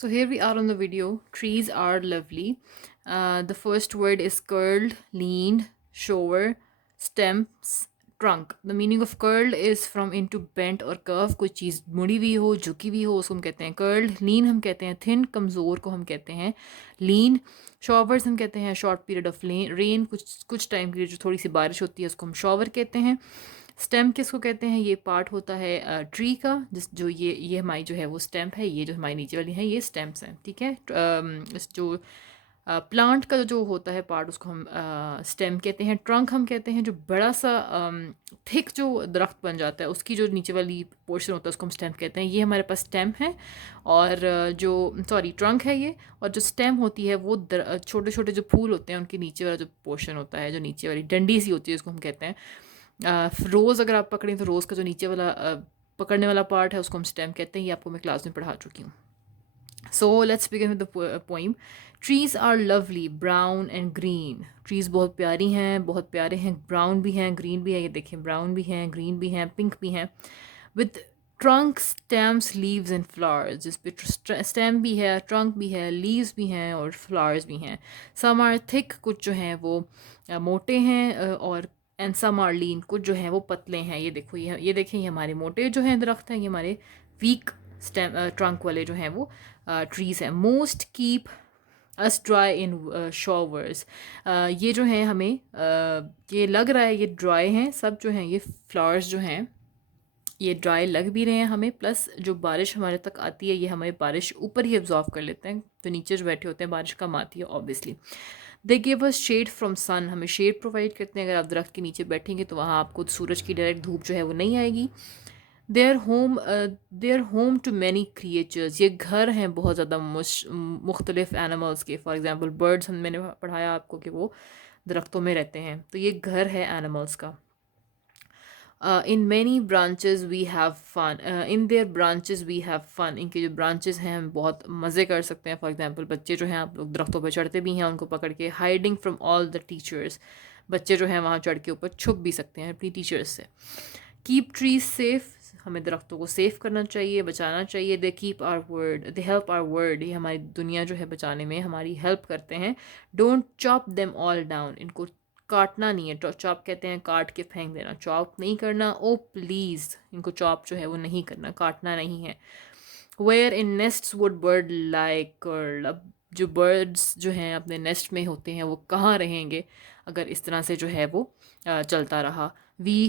So here we are on the video. Trees are lovely. The first word is curled, leaned, shower, stems, trunk. The meaning of curled is from into bent or curve. कोई चीज़ मुड़ी हुई हो, झुकी हुई हो, उसको हम कहते हैं curled. Lean हम कहते हैं thin, कमज़ोर को हम कहते हैं lean. Showers हम कहते हैं short period of rain, कुछ टाइम के लिए जो थोड़ी सी बारिश होती है उसको हम shower कहते हैं. स्टेम किसको कहते हैं? ये पार्ट होता है ट्री का, जिस जो ये हमारी जो है वो स्टेम है, ये जो हमारी नीचे वाली है ये स्टेम्स हैं, ठीक है। इस जो प्लांट का जो होता है पार्ट उसको हम स्टेम कहते हैं। ट्रंक हम कहते हैं जो बड़ा सा थिक जो दरख्त बन जाता है उसकी जो नीचे वाली पोर्शन होता है उसको हम स्टेम कहते हैं। ये हमारे पास स्टेम है और जो सॉरी ट्रंक है ये, और जो स्टेम होती है वो छोटे छोटे जो फूल होते हैं उनके नीचे वाला जो पोर्शन होता है, जो नीचे वाली डंडी सी होती है उसको हम कहते हैं रोज़। अगर आप पकड़ें तो रोज़ का जो नीचे वाला पकड़ने वाला पार्ट है उसको हम स्टेम कहते हैं। ये आपको मैं क्लास में पढ़ा चुकी हूँ। So let's begin with the poem. Trees are lovely brown and green. Trees बहुत प्यारी हैं, बहुत प्यारे हैं, ब्राउन भी हैं, ग्रीन भी है। ये देखें, ब्राउन भी हैं, ग्रीन भी हैं, पिंक भी हैं। With trunk, stems, leaves and flowers. जिस पे स्टेम भी है, ट्रंक भी है, लीव्स भी हैं और फ्लावर्स भी हैं। सम आर थिक, कुछ जो हैं वो मोटे हैं, और एंड सम आर लीन, कुछ जो हैं वो पतले हैं। ये देखो, ये देखें, ये हमारे मोटे जो हैं दरख्त हैं, ये हमारे वीक स्टेम ट्रंक वाले जो हैं वो ट्रीज़ हैं। मोस्ट कीप अस ड्राई इन शॉवर्स। ये जो हैं हमें ये लग रहा है ये ड्राई हैं, सब जो हैं ये फ्लावर्स जो हैं ये ड्राई लग भी रहे हैं हमें, प्लस जो बारिश हमारे तक आती है ये हमें बारिश ऊपर ही एब्जॉर्व कर लेते हैं। तो नीचे जो बैठे होते हैं बारिश कम आती है obviously. They give us shade from sun, हमें शेड प्रोवाइड करते हैं। अगर आप दरख्त के नीचे बैठेंगे तो वहाँ आपको सूरज की डायरेक्ट धूप जो है वो नहीं आएगी। They're home to many creatures, ये घर हैं बहुत ज़्यादा मुख्तलिफ एनिमल्स के। फॉर एग्जांपल बर्ड्स, मैंने पढ़ाया आपको कि वो दरख्तों में रहते हैं, तो ये घर है एनिमल्स का। In many branches we have fun, in their branches we have fun, इनके जो ब्रांचेस हैं हम बहुत मज़े कर सकते हैं। फॉर एग्जांपल बच्चे जो हैं, आप लोग दरख्तों पर चढ़ते भी हैं उनको पकड़ के। Hiding from all the teachers, बच्चे जो हैं वहाँ चढ़ के ऊपर छुप भी सकते हैं अपनी टीचर्स से। कीप ट्रीज सेफ, हमें दरख्तों को सेफ करना चाहिए, बचाना चाहिए। They keep our world, they help our world, ये हमारी दुनिया जो है बचाने में हमारी हेल्प करते हैं। Don't stop them all down, इनको काटना नहीं है। चॉप कहते हैं काट के फेंक देना, चॉप नहीं करना। ओ प्लीज़, इनको चॉप जो है वो नहीं करना, काटना नहीं है। Where in nests would bird like curl, अब जो बर्ड्स जो हैं अपने नेस्ट में होते हैं वो कहाँ रहेंगे अगर इस तरह से जो है वो चलता रहा। We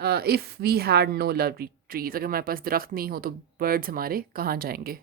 if we had no lovely trees, अगर हमारे पास दरख्त नहीं हो तो बर्ड्स हमारे कहाँ जाएंगे।